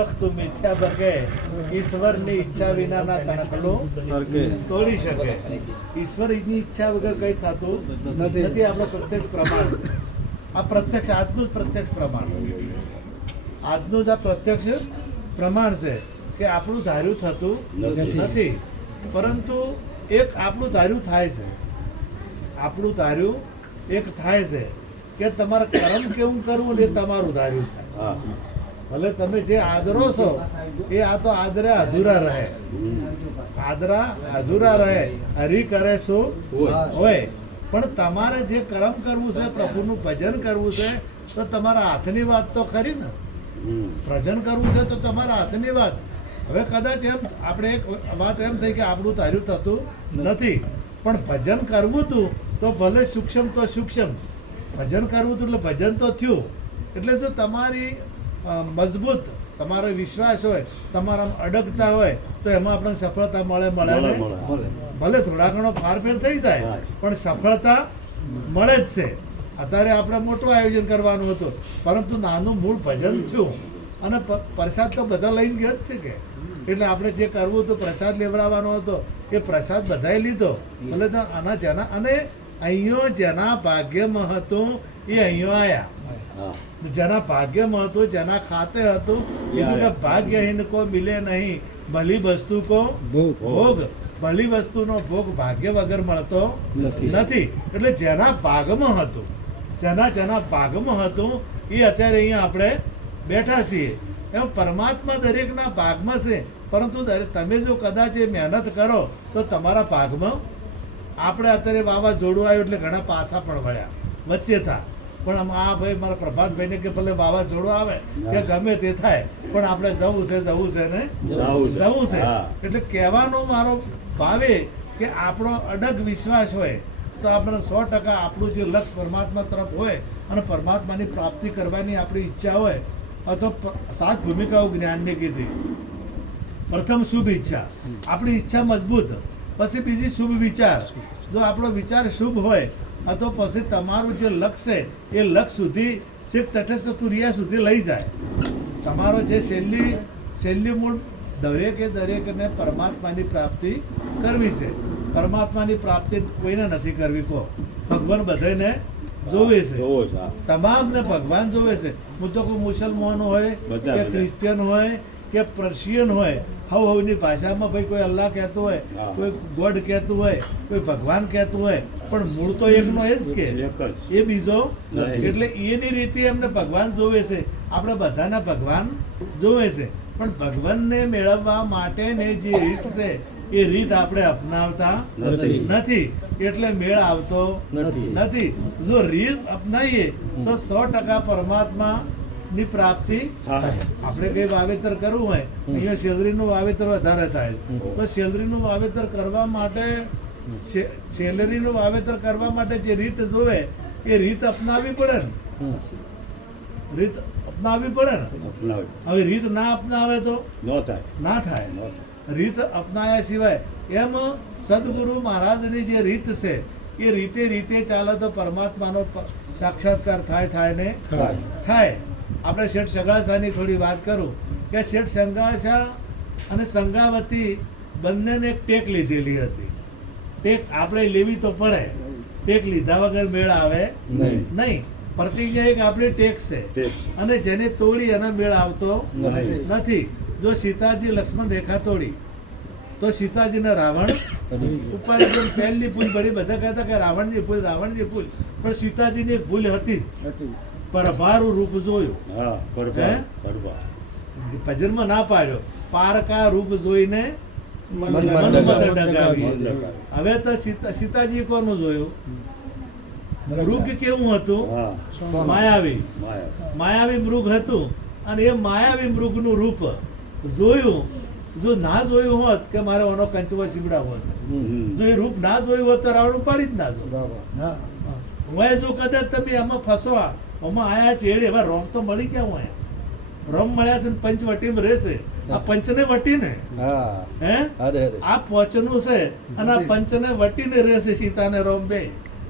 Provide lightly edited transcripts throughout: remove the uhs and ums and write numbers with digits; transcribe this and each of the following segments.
મૂરખ તું મિથ્યા બકે, ઈશ્વરની ઈચ્છા વિનાના તણખલો તોડી શકે. ઈશ્વરની ઈચ્છા વગર કઈ થતું નથી. આપણો પ્રત્યક્ષ પ્રમાણ છે. આ પ્રત્યક્ષ આજનું જ પ્રત્યક્ષ પ્રમાણ છે. આજનું જ આ પ્રત્યક્ષ પ્રમાણ છે કે આપણું ધાર્યું થતું નથી, પરંતુ એક આપણું ધાર્યું થાય છે. આપણું ધાર્યું એક થાય છે કે તમારે કર્મ કેવું કરવું ને એ તમારું ધાર્યું થાય. ભલે તમે જે આદરો છો એ આ તો આદરે અધૂરા રહે. આદરા અધૂરા રહે. હરી કરે શું હોય. પણ તમારે જે કર્મ કરવું છે, પ્રભુનું ભજન કરવું છે, તો તમારા હાથની વાત તો ખરી ને. ભજન કરવું છે તો તમારા હાથની વાત. હવે કદાચ એમ આપણે એક વાત એમ થઈ કે આપણું ધાર્યું થતું નથી, પણ ભજન કરવું હતું તો ભલે સૂક્ષ્મ તો સૂક્ષ્મ ભજન કરવું હતું એટલે ભજન તો થયું. એટલે જો તમારી મજબૂત તમારો વિશ્વાસ હોય, તમારા અડગતા હોય, તો એમાં આપણને સફળતા મળે ને. ભલે થોડા ઘણો ફારફેર થઈ જાય પણ સફળતા મળે જ છે. અત્યારે આપણે મોટું આયોજન કરવાનું હતું, પરંતુ નાનું મૂળ ભજન થયું અને પ્રસાદ તો બધા લઈને ગયા જ છે કે. એટલે આપણે જે કરવું હતું, પ્રસાદ લેવડાવવાનો હતો, એ પ્રસાદ બધાએ લીધો. એટલે તો આના જેના અને અહીંયો જેના ભાગ્યમાં હતું એ અહીંયો આવ્યા. જેના ભાગ્યમાં હતું, જેના ખાતે હતું, કીધું કે ભાગ્યહીન કો મિલે નહીં, ભલી વસ્તુ કો ભોગ. ભલી વસ્તુનો ભોગ ભાગ્ય વગર મળતો નથી. એટલે જેના ભાગમાં હતું, જેના ભાગમાં હતું, એ અત્યારે અહીંયા આપણે બેઠા છીએ. એમ પરમાત્મા દરેકના ભાગમાં છે, પરંતુ તમે જો કદાચ એ મહેનત કરો તો તમારા ભાગમાં. આપણે અત્યારે વાવાઝોડું આવ્યું એટલે ઘણા પાસા પણ વળ્યા વચ્ચે થા. પણ આ ભાઈ મારા પ્રભાતભાઈને કે ભલે વાવાઝોડું આવે કે ગમે તે થાય, પણ આપણે જવું છે ને જવું છે. એટલે કહેવાનો મારો ભાવે કે આપણો અડગ વિશ્વાસ હોય તો આપણે 100% આપણું જે લક્ષ્ય પરમાત્મા તરફ હોય અને પરમાત્માની પ્રાપ્તિ કરવાની આપણી ઈચ્છા હોય. તો 7 ભૂમિકાઓ જ્ઞાનની કીધી. પ્રથમ શુભ ઈચ્છા, આપણી ઈચ્છા મજબૂત. પછી બીજી શુભ વિચાર. જો આપણો વિચાર શુભ હોય તો પછી તમારું જે લક્ષ્ય છે એ લક્ષ્ય સુધી છેક તટસ્થ તુરિયા સુધી લઈ જાય. તમારો જે છેલ્લી મૂળ દરેકને પરમાત્માની પ્રાપ્તિ કરવી છે. પરમાત્માની પ્રાપ્તિ કોઈને નથી કરવી. કહો ભગવાન બધાને જોવે છે, તમામને ભગવાન જોવે છે. હું તો કોઈ મુસલમાન હોય કે ક્રિશ્ચિયન હોય કે પર્શિયન હોય, હવની ભાષામાં ભાઈ કોઈ અલ્લાહ કહેતું હોય, કોઈ ગોડ કહેતું હોય, કોઈ ભગવાન કહેતું હોય, પણ મૂળ તો એકનો એ જ કે એ બીજો. એટલે એની રીતે એમને ભગવાન જોવે છે. આપણે બધાના ભગવાન જોવે છે, પણ ભગવાનને મેળવવા માટેની જે રીત છે એ રીત આપણે અપનાવતા નથી. એટલે મેળ આવતો નથી. જો રીત અપનાવીએ તો 100% પરમાત્મા ની પ્રાપ્તિ. આપણે કઈ વાવેતર કરવું હોય, અહીંયા શેલરીનું વાવેતર વધારે થાય, તો શેલરીનું વાવેતર કરવા માટે જે રીત જોવે એ રીત અપનાવવી પડે ને. રીત અપનાવવી પડે ને. હવે રીત ના અપનાવે તો ના થાય. રીત અપનાવ્યા સિવાય એમ સદગુરુ મહારાજની જે રીત છે એ રીતે ચાલે તો પરમાત્માનો સાક્ષાત્કાર થાય ને થાય. આપણે શેઠ સંગાળસાની થોડી વાત કરું કે શેઠ સંગાળસા અને સંગાવતી બંનેને એક ટેક લીધેલી હતી. ટેક આપણે લેવી તો પડે. ટેક લીધા વગર મેળ આવે નહીં. પ્રતિજ્ઞા એક આપણી ટેક છે, અને જેને તોડી એના મેળ આવતો નથી. જો સીતાજી લક્ષ્મણ રેખા તોડી તો સીતાજીને રાવણ ઉપાડી. પહેલી ભૂલ બધી બધા કહેતા કે રાવણની ભૂલ, પણ સીતાજીની એક ભૂલ હતી જ. પરભારું રૂપ જોયું. ભજનમાં ના પાડ્યો. પારકા રૂપ જોઈને મનમત ડગાવી. હવે તો સીતાજી કોનું જોયું? મૃગ કેવું હતું? માયાવી મૃગ હતું. અને એ માયાવી મૃગનું રૂપ જોયું. જો ના જોયું હોત કે મારે ઓનો કંચવો સીવડાવવો છે, જો એ રૂપ ના જોયું હોત તો રાવણ ઉપાડી જ ના જો. જો કદાચ તમે એમાં ફસવા આમાં આયા ચેડે એવા રોમ તો મળી ગયા હોય. રોમ મળ્યા છે ને પંચવટીમાં રહેશે. આ પંચને વટીને આ પોચનું છે અને આ પંચને વટીને રહેશે. સીતાને રોમ બે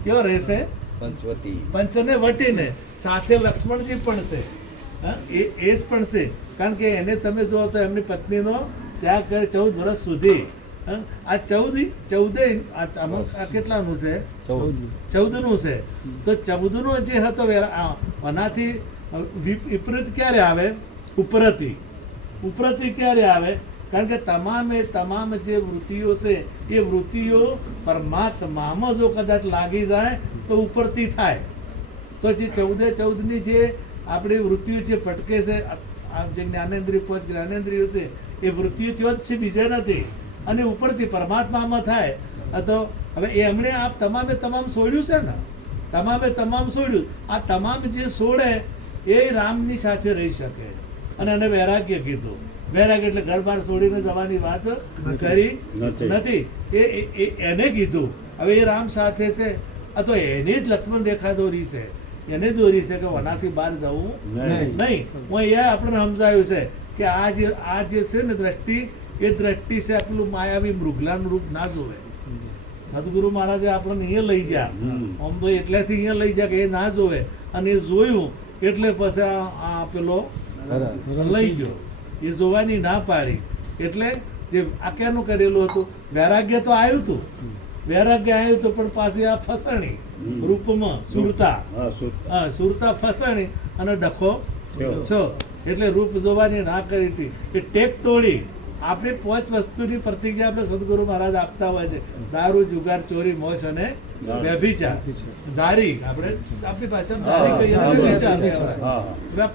કયો રહેશે? પંચને વટીને. સાથે લક્ષ્મણજી પણ છે, એ જ પણ છે. કારણ કે એને તમે જુઓ તો એમની પત્નીનો ત્યાગ કરે 14 વર્ષ સુધી. આ 14 આ કેટલાનું છે? 14નું છે. તો 14નો જે હતો આનાથી વિપરીત ક્યારે આવે? ઉપરથી ક્યારે આવે? કારણ કે તમામ જે વૃત્તિઓ છે એ વૃત્તિઓ પરમાત્મામાં જો કદાચ લાગી જાય તો ઉપરથી થાય. તો જે 14ની જે આપણી વૃત્તિઓ જે ભટકે છે, જે જ્ઞાનેન્દ્રિય 5 જ્ઞાનેન્દ્રિયો છે એ વૃત્તિઓ થયો જ છે, બીજે નથી. અને ઉપરથી પરમાત્મામાં થાય. તો હવે એમણે આ તમામ છોડ્યું છે ને, તમામ છોડ્યું. આ તમામ જે છોડે એ રામની સાથે રહી શકે. અને એને વૈરાગ્ય કીધું. વૈરાગ્ય એટલે ઘર બહાર છોડીને જવાની વાત કરી નથી, એને કીધું. હવે એ રામ સાથે છે, તો એની જ લક્ષ્મણ રેખા દોરી છે, એને દોરી છે કે આનાથી બહાર જવું નહીં. હું એ આપણને સમજાયું છે કે આ જે છે ને દ્રષ્ટિ, એ દ્રષ્ટિ છે પેલું માયાવી મૃગલાનું રૂપ ના જોવે. સદગુરુ મહારાજે આપણને અહીંયા લઈ ગયા, આમ તો એટલેથી અહીંયા લઈ ગયા કે એ ના જોવે, અને એ જોયું એટલે પછી આ પેલો લઈ ગયો. એ જોવાની ના પાડી. એટલે જે આખ્યાનું કરેલું હતું, વૈરાગ્ય તો આવ્યું હતું, પણ પાછી આ ફસાણી રૂપમાં સુરતા ફસાણી અને ડખો છો. એટલે રૂપ જોવાની ના કરી હતી. એ ટેક તોડી. આપણે 5 વસ્તુની પ્રતિજ્ઞા આપણે સદગુરુ મહારાજ આપતા હોય છે: દારૂ, જુગાર, ચોરી, મોશ અને વ્યભિચાર. જારી આપણે આપણી ભાષામાં જારી કહીએ.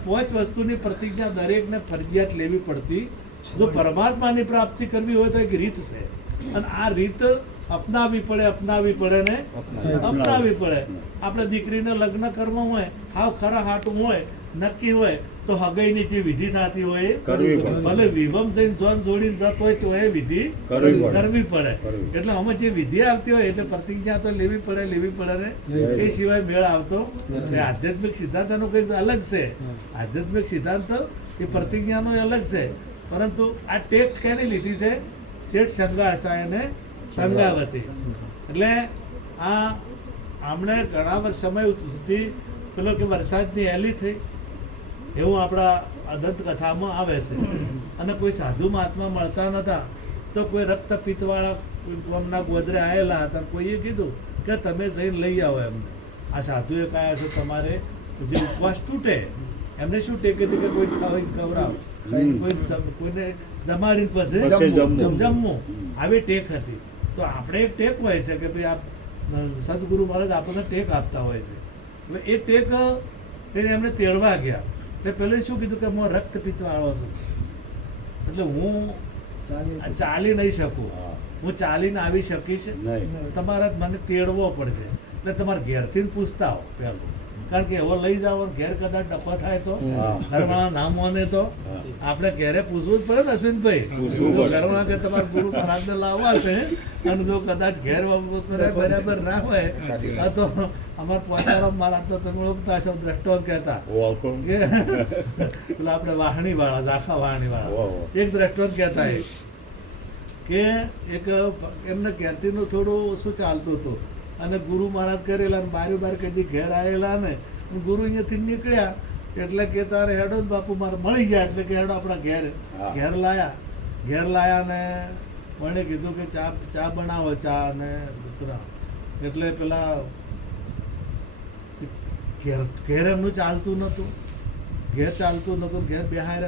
5 વસ્તુની પ્રતિજ્ઞા દરેકને ફરજિયાત લેવી પડતી. જો પરમાત્માની પ્રાપ્તિ કરવી હોય તો એક રીત છે, અને આ રીત અપનાવવી પડે ને અપનાવવી પડે. આપણે દીકરીને લગ્ન કરવા હોય, હાવ ખરા હાટું હોય, નક્કી હોય, તો હગાઈની જે વિધિ થતી હોય ભલે વિવમ થઈને જોન જોડીને જતો હોય તો એ વિધિ કરવી પડે. એટલે અમે જે વિધિ આવતી હોય એટલે પ્રતિજ્ઞા તો લેવી પડે ને. એ સિવાય મેળ આવતો. આધ્યાત્મિક સિદ્ધાંત એનો કંઈક અલગ છે. આધ્યાત્મિક સિદ્ધાંત એ પ્રતિજ્ઞાનો અલગ છે. પરંતુ આ ટેક કેની લીધી છે? શેઠ સંગાસા અને સંગાવતી. એટલે આ આમણે ઘણા વર્ષ સમય સુધી પેલો કે વરસાદની હેલી થઈ એવું આપણા દંતકથામાં આવે છે. અને કોઈ સાધુ મહાત્મા મળતા નતા, તો કોઈ રક્તપિત્તવાળા ગામના ગોદરે આવેલા હતા. કોઈએ કીધું કે તમે જઈને લઈ આવો એમને. આ સાધુએ કહ્યા છે તમારે જે ઉપવાસ તૂટે એમને શું ટેક હતી કે કોઈ ખવડાવ, કોઈને જમાડીને પછી જમવું, આવી ટેક હતી. તો આપણે એક ટેક હોય છે કે ભાઈ સદગુરુ મહારાજ આપણને ટેક આપતા હોય છે. હવે એ ટેક એને એમને તેડવા ગયા. એટલે પહેલે શું કીધું કે હું રક્તપિત્ત વાળો છું, એટલે હું ચાલી નહીં શકું, હું ચાલીને આવી શકીશ તમારે મને તેડવો પડશે. એટલે તમારે ઘેરથી પૂછતા હો પહેલું, કારણ કે એવો લઈ જાઓ ઘેર કદાચ ડખો થાય તો ઘરવાળા ના મોને તો આપણે ઘેરે પૂછવું જ પડે ને અશ્વિનભાઈ. ઘરવાળા કે તમારા ગુરુ મહારાજને લાવવા છે અને જો કદાચ ઘેર બરાબર ના હોય તો અમારા પોતાનો મારા તો તમે ઓળખતા છો, દ્રષ્ટાંત કહેતા કે પેલા આપણે વાહણી વાળા, દાખા વાહણી વાળા એક દ્રષ્ટાંત કહેતા કે એક એમને ઘેરથીનું થોડું ઓછું ચાલતું હતું અને ગુરુ મહારાજ કરેલા ને બાર કદી ઘેર આવેલા ને ગુરુ અહીંયાથી નીકળ્યા એટલે કે તારે હેડો ને બાપુ મારે મળી ગયા. એટલે કે હેડો આપણા ઘેર લાયા ને મને કીધું કે ચા બનાવો, ચા ને એટલે પેલા ઘેર એમનું ચાલતું નહોતું, ઘેર બેહાર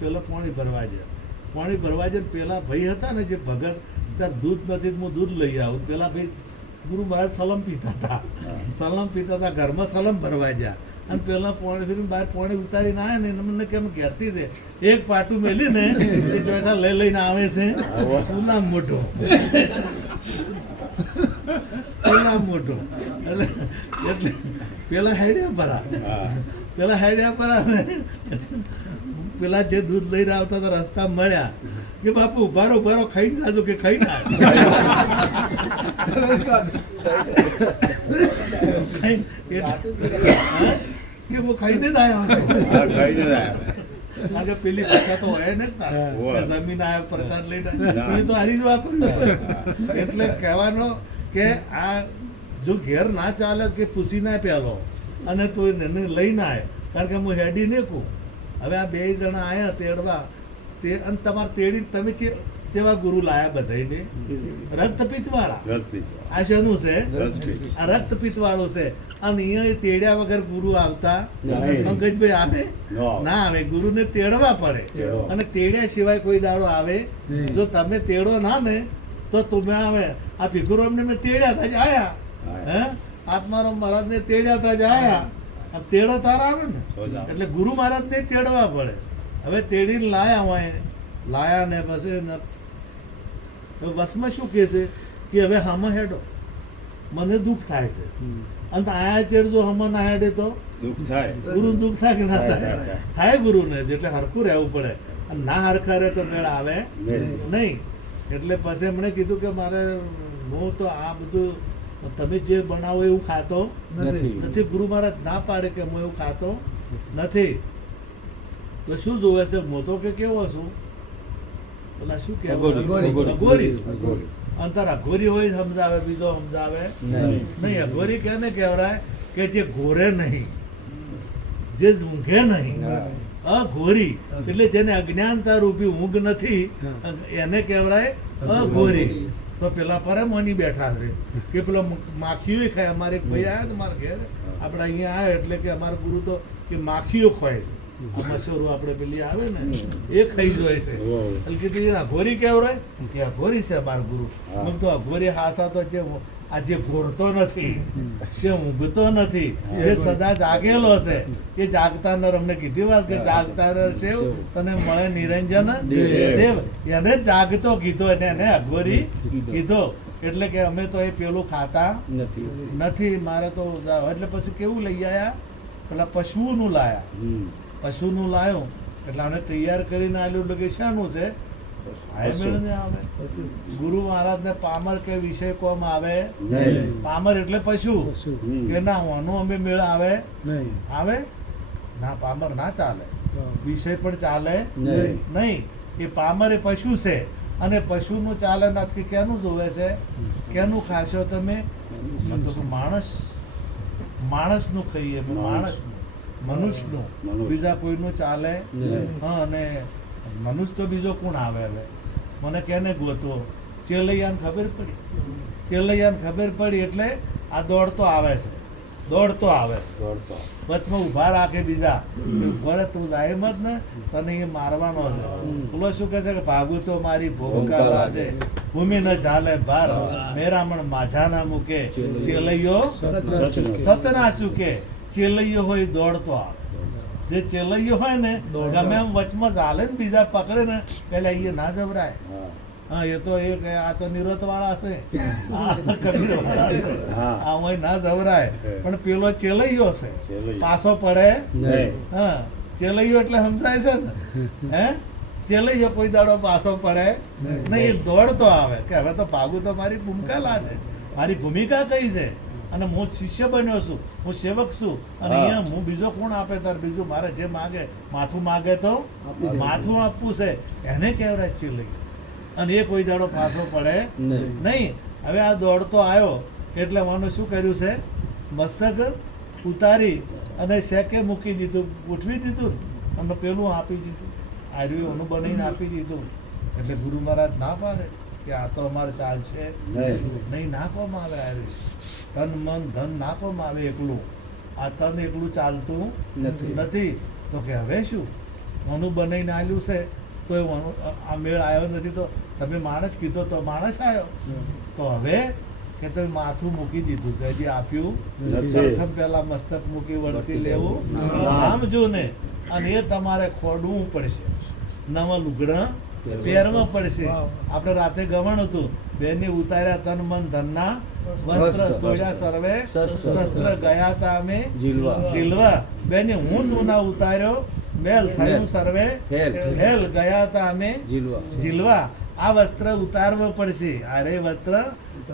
પેલો પાણી ભરવા જાય પેલા ભાઈ હતા ને જે ભગત, ત્યાં દૂધ નથી હું દૂધ લઈ આવું. પેલા ભાઈ ગુરુ મહારાજ સલમ પીતા હતા, ઘરમાં સલમ ભરવા ગયા અને પેલા પાણી ફરીને બહાર પાણી ઉતારીને આવે ને મને કેમ ઘેરતી છે એક પાટું મેલી ને એ ચોથા લઈને આવે છે. સુલામ મોટો એટલે પેલા હેડ્યા પરા ને પેલા જે દૂધ લઈને આવતા હતા રસ્તા મળ્યા કે બાપુ ઉભારો ખાઈ જાજો કે ખાઈ ના કે હું ખાઈને જ આવ્યો છું. કારણ કે પેલી ભાષા તો હોય ને જમીન આવ્યો પ્રસાદ લઈને તો હારી જ વાપર્યું. એટલે કહેવાનો કે આ જો ઘેર ના ચાલે કે પૂછી ના પેલો અને તો એને લઈ ના આવે, કારણ કે હું હેડી ને કહું હવે આ બે જણા આયા તેડવા તે અને તમારે તેડી તમે જેવા ગુરુ લાયા બધાને રક્તપિત્ત વાળા આ શેનું છે આ રક્તપિત્ત વાળું છે અને અહીંયા તેડ્યા વગર ગુરુ આવતા પંકજભાઈ આવે ના આવે ગુરુને તેડવા પડે અને તેડ્યા સિવાય કોઈ દાડો આવે જો તમે તેડો ના ને તો તમે આવે આ ભીખુરો અમને મેં તેડ્યા હતા જ આયા હે આત્મારામ મહારાજને તેડ્યા હતા જ આયા તેડો તારા આવે ને એટલે ગુરુ મહારાજને તેડવા પડે હવે તેડીને લાયા હોય લાયા ને પછી વસમાં શું કહે છે કે હવે હામાં હેડો મને દુઃખ થાય છે અને આયા ચેડજો હામાં ના હેડે તો ગુરુ દુઃખ થાય કે ના થાય થાય ગુરુને એટલે હરખું રહેવું પડે અને ના હરખા રહે તો મેળ આવે નહીં એટલે પછી એમણે કીધું કે મારે હું તો આ બધું તમે જે બનાવો એવું ખાતો નથી ગુરુ મહારાજ ના પાડે કે હું એવું ખાતો નથી તો શું જોવે છે મોટો કે કેવો છું પેલા શું કહેવાય અઘોરી અંતર અઘોરી હોય સમજાવે બીજો સમજાવે નહીં અઘોરી કેને કહેવાય કે જે ઘોરે નહીં જે ઊંઘે નહીં અઘોરી એટલે જેને અજ્ઞાનતા રૂપી ઊંઘ નથી એને કહેવાય અઘોરી તો પેલા પરમોની બેઠા છે કે પેલો માખીઓ ખાય અમારે એક ભાઈ આવ્યા તમારા ઘેર આપણે અહીંયા આવ્યા એટલે કે અમારા ગુરુ તો કે માખીઓ ખોય છે મસૂરો આપણે પેલી આવે ને એ ખાઈ જાય છે એટલે કીધું અઘોરી કહેવાય કે અઘોરી છે અમારા ગુરુ મગ તો અઘોરી હાસા તો જે આ જે ઘોરતો નથી જે ઊંઘતો નથી જે સદા જાગેલો છે એ જાગતા નર અમને કીધી વાત કે જાગતા નર છે તને મળે નિરંજન દેવ એને જાગતો કીધો એને અઘોરી કીધો એટલે કે અમે તો એ પેલું ખાતા નથી મારે તો એટલે પછી કેવું લઈ આવ્યા પેલા પશુનું લાયા પશુનું લાયો એટલે આને તૈયાર કરીને આલ્યું એટલે કે શાનું છે ગુરુ મહારાજ ને પામર કે વિષય કોમ આવે પામર એટલે પશુ કે ના આનો અમે મેળ આવે આવે ના પામર ના ચાલે વિષય પણ ચાલે નહીં એ પામર એ પશુ છે અને પશુનું ચાલે ના કે કેનું જોવે છે કેનું ખાશો તમે માણસનું ખાઈએ માણસનું મનુષ્યનું બીજા કોઈનું ચાલે હા અને મનુષ્ય તો બીજો કોણ આવે હવે મને કેને ગોતો ચેલૈયાને ખબર પડી એટલે આ દોડતો આવે છે વચમાં ઉભા રાખે બીજા ઉભો રે તું જાય મત ને તને એ મારવાનો છે બોલો શું કહે છે કે ભાગુ તો મારી ભોગકા લાજે ભૂમિ ન ચાલે ભાર મેરામણ માઝા ના મૂકે ચેલૈયો સત ના ચૂકે ચેલૈયો હોય દોડતો આવે જે ચેલૈયો હોય ને ગમે એમ વચમાં ચાલે ને બીજા પકડે ને પેલા એ ના જબરાય હા એ તો આ તો નિરોત વાળા છે કબીર વાળા છે આ હોય ના જબરાય પણ પેલો ચેલૈયો છે પાછો પડે હા ચેલૈયો એટલે સમજાય છે ને હે ચેલૈયો કોઈ દાડો પાછો પડે નહીં એ દોડતો આવે કે હવે તો ભાગું તો મારી ભૂમિકા લાગે મારી ભૂમિકા કઈ છે અને હું શિષ્ય બન્યો છું હું સેવક છું અને અહીંયા હું બીજો કોણ આપે તાર બીજું મારે જે માગે માથું માગે તો માથું આપવું છે એને કહેવાય ચેલૈયો અને એ કોઈ દાડો પાછો પડે નહીં હવે આ દોડતો આવ્યો એટલે મને શું કર્યું છે મસ્તક ઉતારી અને શેકે મૂકી દીધું ગોઠવી દીધું અને પેલું આપી દીધું આર્યું એનું બનાવીને આપી દીધું એટલે ગુરુ મહારાજ ના પાડે કે આ તો અમારે ચાલશે નહીં નાખવામાં આવે આર્યું તન મન ધન નાખવામાં આવે એકલું આ તન એકલું ચાલતું નથી તો કે હવે શું મનું બનાવીને આલ્યું છે તો એ આ મેળ આવ્યો નથી તો તમે માણસ કીધો તો માણસ આવ્યો તો હવે કે તમે માથું મૂકી દીધું છે હજી આપ્યું પ્રથમ પહેલા મસ્તક મૂકી વળતી લેવું આમ જો ને અને એ તમારે ખોડવું પડશે નવા લુગડા પહેરવા પડશે આપણે રાતે ગવણ હતું બેની ઉતાર્યા તન મન ધનના વસ્ત્ર સોળ્યા સર્વે શસ્ત્ર ગયા તા અમે જીલવા બેની હું તું ના ઉતાર્યો મેલ થયું સર્વે હેલ ગયા તા અમે જીલવા આ વસ્ત્ર ઉતારવા પડશે અરે વસ્ત્ર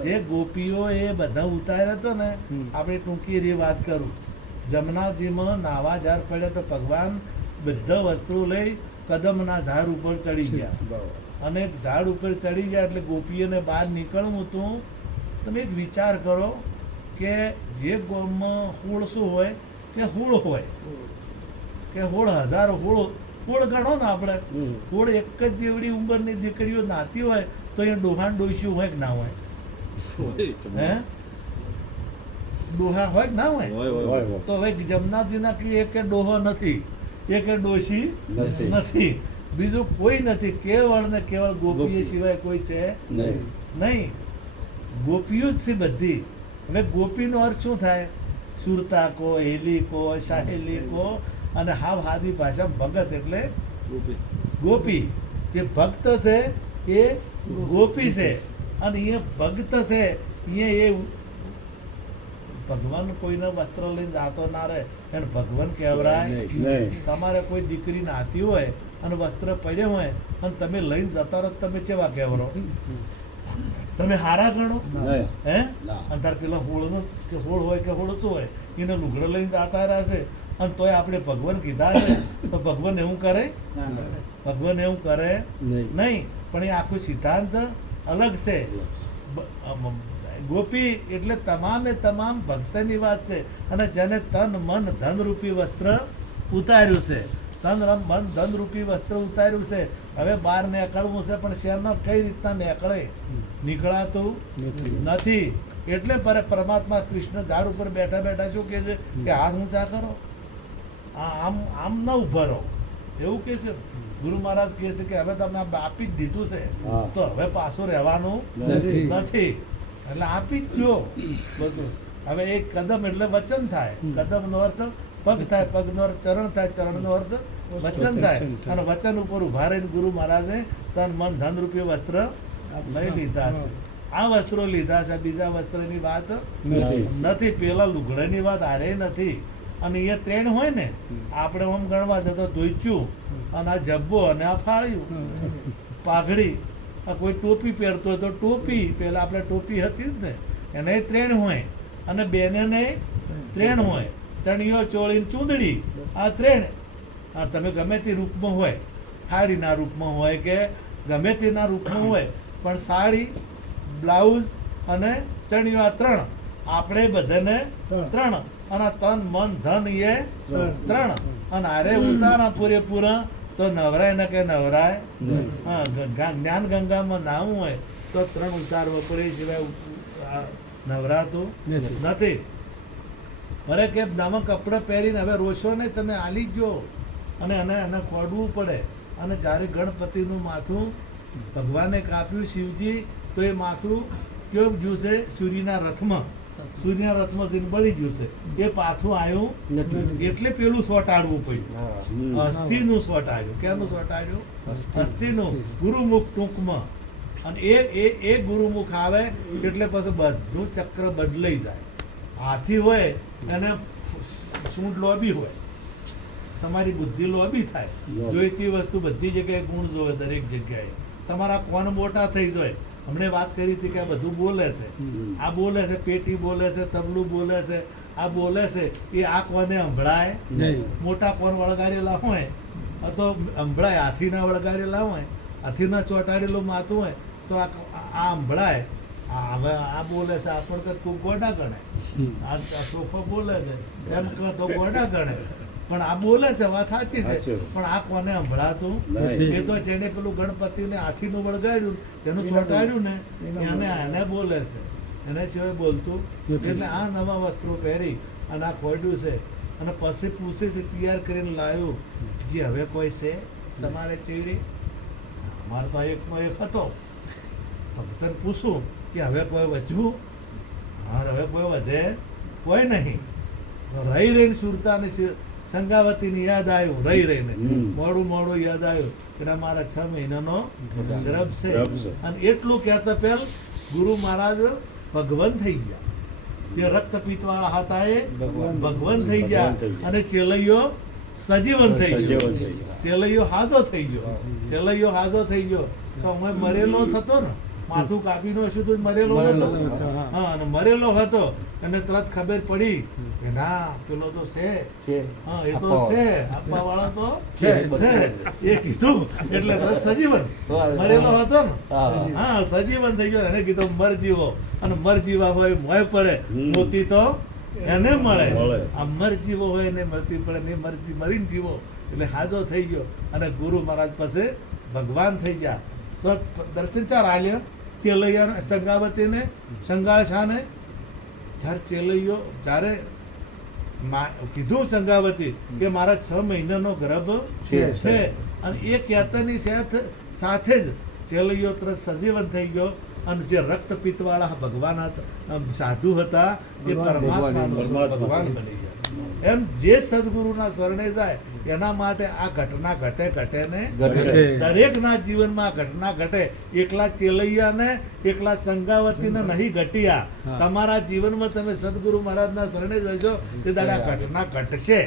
જે ગોપીઓ એ બધા ઉતાર્યા હતો ને આપણે ટૂંકી રી વાત કરું જમનાજીમાં નાવા ઝાડ પડ્યા તો ભગવાન બધા વસ્ત્રો લઈ કદમના ઝાડ ઉપર ચડી ગયા અને ઝાડ ઉપર ચડી ગયા એટલે ગોપીઓને બહાર નીકળવું હતું તમે એક વિચાર કરો કે જે ગામમાં હુળ શું હોય કે હુળ હોય કે 16,000 હોળ ગણો ને આપણે, હોળ એક જ જેવડી ઉંમરની દીકરીઓ નાતી હોય તો એ ડોહાન ડોસ્યું હોય કે ના હોય? હે, ડોહા હોય કે ના હોય? તો હવે જમનાજીના કે એક ડોહો નથી, એક ડોશી નથી, બીજું કોઈ નથી, કેવળ ને કેવળ ગોપીએ સિવાય કોઈ છે નહીં. ગોપીઓ જ છે બધી. હવે ગોપીનો અર્થ શું થાય? સુરતા કો, હેલી કો, સાહેલી કો, અને હાવ હાદી ભાષા ભગત એટલે ગોપી. જે ભક્ત છે એ ગોપી છે, અને એ ભક્ત છે એ ભગવાન કોઈને વસ્ત્ર લઈને જાતો ના રહે એને ભગવાન કહેવરાય. તમારે કોઈ દીકરી નાતી હોય અને વસ્ત્ર પડ્યો હોય અને તમે લઈને જતા રહો, તમે કેવા કહેવરો? તમે હારા ગણો? હે, અને તાર પેલા હોળનો હોળ હોય કે હોળચો હોય એને લુગડો લઈને જતા રહેશે, અને તોય આપણે ભગવાન કીધા છે તો ભગવાન એવું કરે? ભગવાન એવું કરે નહીં. પણ એ આખું સિદ્ધાંત અલગ છે. ગોપી એટલે તમામે તમામ ભક્તની વાત છે, અને જેને તન મન ધન રૂપી વસ્ત્ર ઉતાર્યું છે, તન મન ધન રૂપી વસ્ત્ર ઉતાર્યું છે. હવે બહાર નીકળવું છે, પણ શહેરમાં કઈ રીતના નીકળે? નીકળાતું નથી. એટલે પરમાત્મા કૃષ્ણ ઝાડ ઉપર બેઠા બેઠા શું કહે છે કે હાથ ઊંચા કરો, આમ આમ ન ઉભા રહો, એવું કહે છે. ગુરુ મહારાજ કહે છે કે હવે તમે આપી જ દીધું છે તો હવે પાછું રહેવાનું નથી, એટલે આપી જ દો બધું. હવે એક કદમ એટલે વચન થાય, કદમનો અર્થ પગ થાય, પગનો અર્થ ચરણ થાય, ચરણનો અર્થ વચન થાય, અને વચન ઉપર ઉભા રહીને ગુરુ મહારાજે તન મન ધન રૂપિયા વસ્ત્ર લઈ લીધા છે. આ વસ્ત્રો લીધા છે, બીજા વસ્ત્રની વાત નથી, પેલા લુગડાની વાત હારે નથી. અને એ ત્રણ હોય ને, આપણે ઓમ ગણવા જતો ધોઈચ્યું અને આ જબ્બો અને આ ફાળ્યું પાઘડી, આ કોઈ ટોપી પહેરતો હોય તો ટોપી, પેલા આપણે ટોપી હતી જ ને એને ત્રણ હોય, અને બેને ત્રણ હોય, ચણિયો ચોળી ચૂંદડી આ ત્રણ. હા, તમે ગમે તે રૂપમાં હોય, સાડીના રૂપમાં હોય કે ગમે તેના રૂપમાં હોય, પણ સાડી, બ્લાઉઝ અને ચણિયો આ ત્રણ, આપણે બધાને ત્રણ, અને તન મન ધન એ ત્રણ, અને હારે ઉતારા પૂરેપૂરા તો નવરાય ને કે નવરાય. હા, જ્ઞાન ગંગામાં નાવું હોય તો ત્રણ ઉતારવો પડે, સિવાય નવરાતું નથી. અરે કે નવા કપડાં પહેરીને હવે રોશો ને તમે આલી જ જો, અને એને ખોડવું પડે. અને જ્યારે ગણપતિનું માથું ભગવાને કાપ્યું શિવજી, તો એ માથું કેવું ગયું છે? સૂર્યના રથમાં જઈને બળી ગયું છે, એ પાછું આવ્યું એટલે પેલું સોટાડવું પડ્યું, અસ્થિનું સોટાડ્યું. કેનું સોટાડ્યું? અસ્થિનું. ગુરુમુખ ટૂંકમાં. અને એ ગુરુમુખ આવે એટલે પછી બધું ચક્ર બદલાઈ જાય. હાથી હોય એને સૂંઢ લોબી હોય, તમારી બુદ્ધિ લોબી થાય, જોઈતી વસ્તુ બધી જગ્યાએ ગુણ જોવે, દરેક જગ્યાએ. તમારા કોણ મોટા થઈ જાય. હમણે વાત કરી હતી કે આ બધું બોલે છે, આ બોલે છે, પેટી બોલે છે, તબલું બોલે છે, આ બોલે છે, એ આ કોને સંભળાય? મોટા કોણ વળગાડેલા હોય તો સંભળાય, હાથીના વળગાડેલા હોય, હાથીના ચોંટાડેલું માથું હોય તો આ સંભળાય. હવે આ બોલે છે, આપણ કદ કોઈ ગોડા ગણે, આ સોફો બોલે છે એમ તો ગોડા ગણે, પણ આ બોલે છે, વાત સાચી છે, પણ આ કોને સંભળાતું? એ તો જેને પેલું ગણપતિને હાથીનું વળગાડ્યું, એનું ચોંટાડ્યું ને એને બોલે છે, એને સિવાય બોલતું. એટલે આ નવા વસ્ત્રો પહેરી અને આ ખોડ્યું છે, અને પછી પૂછે છે, તૈયાર કરીને લાવ્યું કે હવે કોઈ છે તમારે ચીડી? અમારે તો એકનો એક હતો. ભક્તને પૂછું કે હવે કોઈ વધ્યું? હા, હવે કોઈ વધે કોઈ નહીં. રહી રહીને સુરતાની સંગાવતીની યાદ આવ્યું, રહી રહીને મોડું યાદ આવ્યું કે મારા 6 મહિનાનો ગર્ભ છે. અને એટલું કહેતા પહેલ ગુરુ મહારાજ ભગવાન થઈ ગયા. જે રક્તપિત્ત વાળા હતા એ ભગવાન થઈ ગયા, અને ચેલૈયો સજીવન થઈ ગયો, ચેલૈયો હાજો થઈ ગયો. તો અમે મરેલો થતો ને, માથું કાપીનો હશું તો મરેલો હતો. હા, અને મરેલો હતો, અને તરત ખબર પડી કે ના પેલો તો છે, હા એ તો છે, આપવા વાળો તો છે, એ કીધું એટલે તરત સજીવન. મરેલો હતો ને, હા સજીવન થઈ ગયો. એને કીધું મર જીવો, અને મર જીવા હોય મોય પડે, મોતી તો એને મળે. આ મર જીવો હોય એને મળતી પડે, નહીં મરીને જીવો એટલે હાજો થઈ ગયો અને ગુરુ મહારાજ પાસે ભગવાન થઈ ગયા. તો દર્શન ચાર આલ્યા ચેલૈયા સંગાવતીને સંગાળશાને. જ્યારે ચેલૈયો જ્યારે કીધું સંગાવતી કે મારા 6 મહિનાનો ગર્ભ છે અને એ કહેતાની સાથે જ ચેલૈયો તરત સજીવન થઈ ગયો અને જે રક્તપિત્ત વાળા ભગવાન સાધુ હતા એ પરમાત્મા ભગવાન બની ગયા. એમ જે સદગુરુના શરણે જાય એના માટે આ ઘટના ઘટે ને દરેકના જીવનમાં ઘટના ઘટે. એકલા ચેલૈયાને એકલા સંગાવતીને નહીં ઘટ્યા, તમારા જીવનમાં તમે સદગુરુ મહારાજના શરણે જશો તે દાડે આ ઘટના ઘટશે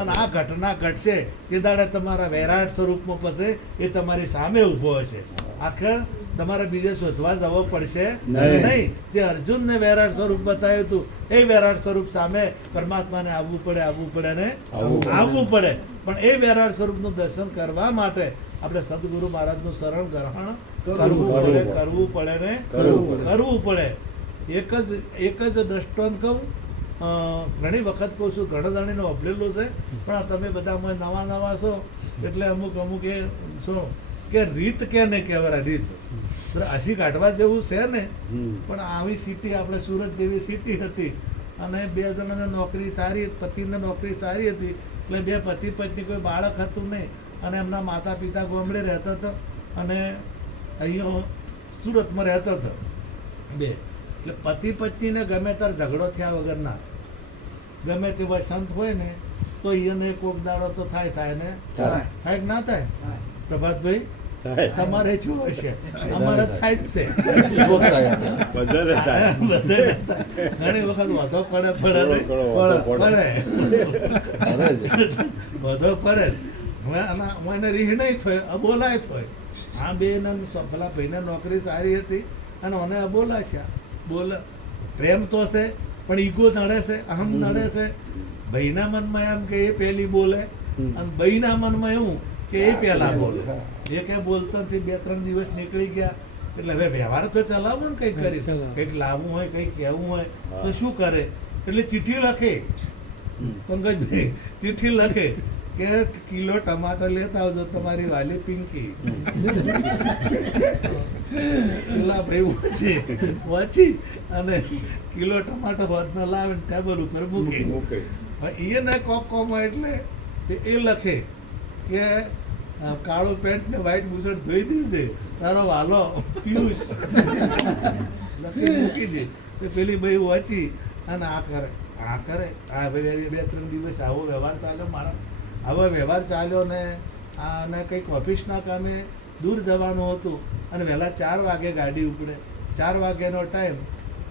અને આ ઘટના ઘટશે તે દાડે તમારા વૈરાટ સ્વરૂપમાં પછી એ તમારી સામે ઊભો હશે. આખા તમારે બીજે શોધવા જવો પડશે નહીં. જે અર્જુનને વૈરાટ સ્વરૂપ બતાવ્યું હતું એ વૈરાટ સ્વરૂપ સામે પરમાત્માને આવવું પડે ને આવવું પડે. પણ એ વૈરાટ સ્વરૂપનું દર્શન કરવા માટે આપણે સદગુરુ મહારાજનું શરણ ગ્રહણ કરવું પડે. એક જ દ્રષ્ટાંત કહું, ઘણી વખત કહું છું, ઘણા દાણીનો અભલેલું છે, પણ તમે બધા નવા છો એટલે અમુક એ શું કે રીત કેને કહેવાય, રીત હસી કાઢવા જેવું છે ને. પણ આવી સિટી આપણે સુરત જેવી સિટી હતી અને 2 જણાને નોકરી સારી, પતિને નોકરી સારી હતી એટલે 2 પતિ પત્ની, કોઈ બાળક હતું નહીં અને એમના માતા પિતા ગામડે રહેતા હતા અને અહીંયા સુરતમાં રહેતા હતા 2. એટલે પતિ પત્નીને ગમે ત્યારે ઝઘડો થયા વગર ના, ગમે તે વસંત હોય ને તો એને કોક દાડો તો થાય ને થાય કે ના થાય. પ્રભાતભાઈ તમારે શું હશે? અમારે થાય જ છે. ઘણી વખત વધો પડે મને રીહ નહીં થાય, અબોલાય થાય. આ બે પેલા ભાઈને નોકરી સારી હતી અને મને અબોલા છે. બોલ પ્રેમ તો છે પણ ઈગો નડે છે, અહમ નડે છે. ભાઈના મનમાં એમ કે એ પહેલી બોલે અને ભાઈના મનમાં એવું કે એ પહેલા બોલે. એ કઈ બોલતા નથી, 2-3 દિવસ નીકળી ગયા એટલે હવે વ્યવહાર તો ચલાવો ને, કંઈક કરી કંઈક લાવવું હોય, કંઈક કહેવું હોય તો શું કરે? એટલે ચિઠ્ઠી લખે, પંકજભાઈ ચિઠ્ઠી લખે કે કિલો ટમાટર લેતા આવજો તમારી વાલી પિંકી. પેલા ભાઈ ઓછી અને કિલો ટમાટર હોદના લાવે ટેબલ ઉપર મૂકે. એને કોકોમાં એટલે એ લખે કે કાળો પેન્ટ ને વ્હાઈટ બુશર્ટ ધોઈ દીધે તારો વાલો પિયુષ મૂકી દે. પેલી ભાઈ વાંચી અને આ કરે આ ભાઈ 2-3 દિવસ આવો વ્યવહાર ચાલ્યો મારા. આવો વ્યવહાર ચાલ્યો ને આને કંઈક ઓફિસના કામે દૂર જવાનું હતું અને વહેલા 4 વાગે ગાડી ઉપડે. 4 વાગ્યાનો ટાઈમ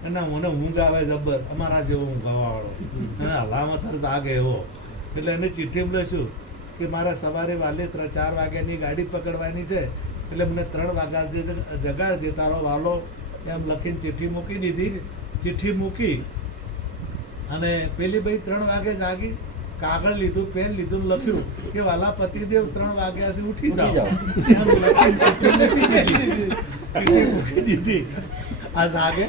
અને મને ઊંઘ આવે જબર, અમારા જેવો ઊંઘવાવાળો અને હલામત જાગે એવો. એટલે એને ચિઠ્ઠી લઈશું કે મારે સવારે વાલે 4 વાગ્યાની ગાડી પકડવાની છે એટલે મને 3 વાગ્યા જગાડજે તારો વાલો એમ લખીને ચિઠ્ઠી મૂકી દીધી. ચિઠ્ઠી મૂકી અને પેલી ભાઈ 3 વાગે જાગી, કાગળ લીધું, પેન લીધું, લખ્યું કે વાલા પતિદેવ 3 વાગ્યાથી ઉઠી જાઓ. ચિઠ્ઠી મૂકી દીધી. આ જાગે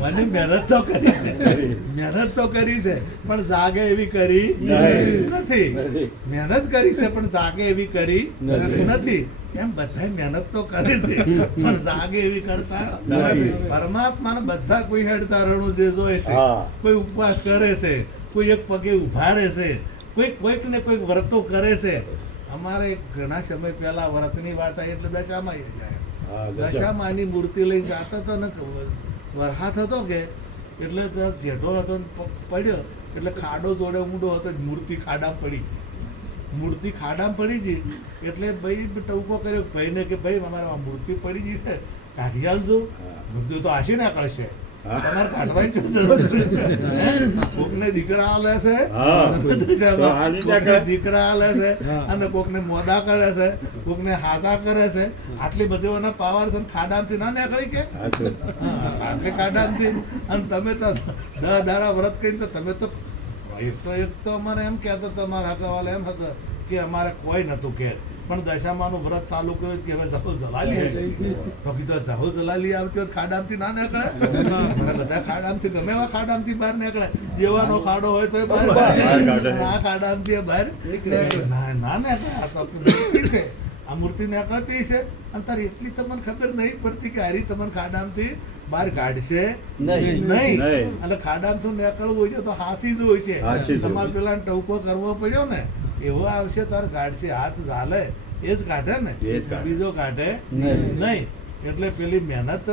મને મહેનત તો કરી છે પણ જાગે એવી કરી નથી. મહેનત કરી છે પણ જાગે એવી કરી નથી. એમ બધા મહેનત તો કરે છે પણ જાગે એવી કરતા નથી. પરમાત્માને બધા કોઈ હેડતા રણું જે જોય છે, કોઈ ઉપવાસ કરે છે, કોઈ એક પગે ઉભા રહે છે, કોઈક ને કોઈક વ્રતો કરે છે. અમારે ઘણા સમય પહેલા વ્રતની વાત આવી એટલે દશામાં જાય. દશામાની મૂર્તિ લઈને જતા હતા ને, વરસાદ હતો કે એટલે જેઠો હતો પડ્યો એટલે ખાડો જોડે ઊંડો હતો, મૂર્તિ ખાડામાં પડી ગઈ. મૂર્તિ ખાડામાં પડી ગઈ એટલે ભાઈ ટવકો કર્યો ભાઈને કે ભાઈ અમારે મૂર્તિ પડી ગઈ છે, કાઢી આલજો. બધું તો આશી ના કરશે, તમારે કાઢવાની જરૂર છે. કોકને દીકરા આલે છે, દીકરા આલે છે અને કોકને મોદા કરે છે, કોકને હાજા કરે છે. આટલી બધી પાવર છે, ખાડામાંથી ના નીકળી કે આટલી ખાડામાંથી. અને તમે તો 10 દાડા વ્રત કરીને તો તમે તો એક તો અમારે એમ કહેતા તમારા હકાવાલા એમ હતા કે અમારે કોઈ નહોતું ઘેર, પણ દશામાનું વ્રત ચાલુ કર્યું કે હવે જહો જલાલી આવી. તો કીધું જહો જલાલી આવતી હોત ખાડામાંથી ના નીકળે. બધા ખાડામાંથી ગમે એવા ખાડામાંથી બહાર નીકળે. જેવાનો ખાડો હોય તો બહાર આ ખાડામાંથી બહાર ના નીકળે. આ તો મૂર્તિ છે, આ મૂર્તિ નીકળતી છે અને તારે એટલી તમને ખબર નહીં પડતી કે હારી તમને ખાડામાંથી બહાર કાઢશે નહીં. એટલે ખાડામાંથી નીકળવું હોય છે તો હાસી જ હોય છે. તમારે પેલા ટવકો કરવો પડ્યો ને એવો આવશે તારે કાઢશે. હાથ ઝાલે એ જ કાઢે ને, બીજો કાઢે નહીં. એટલે પેલી મહેનત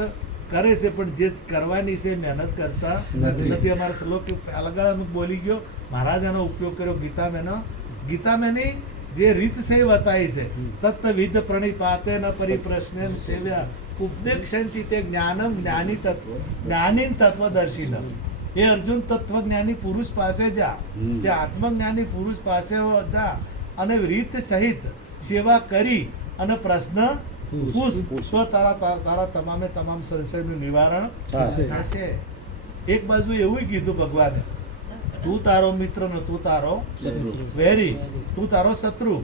કરે છે પણ જે કરવાની છે મહેનત કરતા નથી. અમારા શ્લોક અલગળ બોલી ગયો મહારાજ એનો ઉપયોગ કર્યો ગીતામેની જે રીત છે એ બતાવી છે. તત્વિધ પ્રણિપાતે ન પરિપ્રશ્ને સેવ્યા ઉપદેક્ષંતિ તે જ્ઞાનમ જ્ઞાની તત્વદર્શિન. એ અર્જુન તત્વજ્ઞાની પુરુષ પાસે જા, જે આત્મજ્ઞાની પુરુષ પાસે જા અને રીત સહિત સેવા કરી અને પ્રશ્ન પૂછ તો તારા તમામે તમામ સંશયનું નિવારણ થશે. એક બાજુ એવું કીધું ભગવાને, તું તારો મિત્ર ને તું તારો વેરી, તું તારો શત્રુ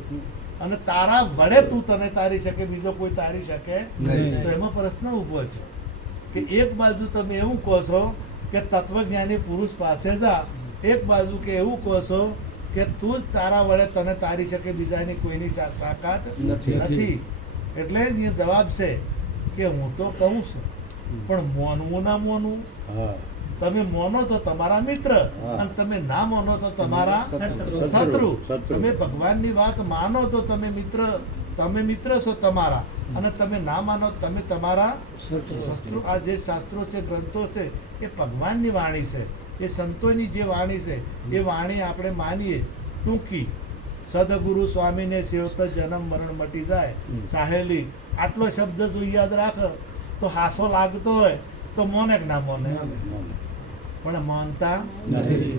અને તારા વડે તું તને તારી શકે, બીજો કોઈ તારી શકે તો એમાં પ્રશ્ન ઉભો છે કે એક બાજુ તમે એવું કહો છો કે તત્વજ્ઞાની પુરુષ પાસે જા, એક બાજુ કે એવું કહો છો કે તું જ તારા વડે તને તારી શકે, બીજાની કોઈની તાકાત નથી. એટલે જવાબ છે કે હું તો કહું છું પણ મોનવું ના મોનવું. તમે મોનો તો તમારા મિત્ર અને તમે ના મોનો તો તમારા શત્રુ. તમે ભગવાનની વાત માનો તો તમે મિત્ર છો તમારા, અને તમે ના માનો તમે તમારા શત્રુ. આ જે શાસ્ત્રો છે, ગ્રંથો છે, એ ભગવાનની વાણી છે, એ સંતોની જે વાણી છે એ વાણી આપણે માનીએ. ટૂંકી સદગુરુ સ્વામીને સેવતા જન્મ મરણ મટી જાય. સાહેલી આટલો શબ્દ જો યાદ રાખ તો હાસો લાગતો હોય તો મોને કે ના મોને, પણ માનતા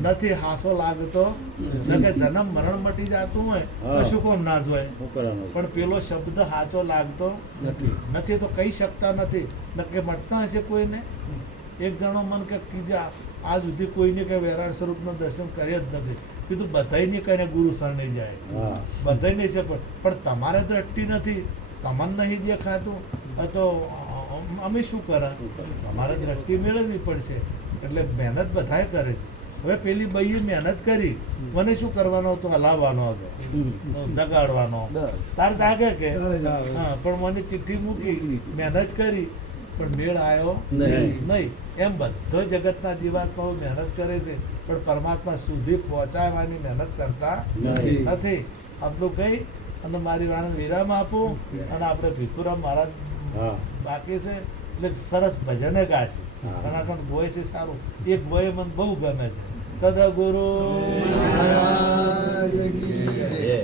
નથી. હાસો લાગતો કે જન્મ મરણ મટી જતું હોય કશું કોમ ના જોય, પણ પેલો શબ્દ હાચો લાગતો નથી તો કહી શકતા નથી. નકે મટતા હશે કોઈને. એક જણો મન કે કીધા આ સુધી કોઈને કઈ વેરાળ સ્વરૂપનું દર્શન કર્યા જ નથી. કીધું બધાયની કઈને ગુરુ શરણે જાય, બધાયની છે પણ તમારે દ્રષ્ટિ નથી, તમને નહીં દેખાતું તો અમે શું કરે? તમારે દ્રષ્ટિ મેળવવી પડશે. એટલે મહેનત બધાએ કરે છે. હવે પેલી બઈએ મહેનત કરી, મને શું કરવાનો હતો? હલાવવાનો હતો, દગાડવાનો. તાર જાગે કે હા, પણ મને ચિઠ્ઠી મૂકી, મહેનત કરી પણ મેળ આવ્યો નહીં. એમ બધો જગતના જીવાત્માઓ મહેનત કરે છે પણ પરમાત્મા સુધી પહોંચાડવાની મહેનત કરતા નથી. આટલું કહી અને મારી વાણી વિરામ આપું અને આપણે ભીખુરામ મહારાજ બાકી છે એટલે સરસ ભજને ગાશે. અને ગોય છે સારું, એ ગોય મને બહુ ગમે છે. સદગુરુ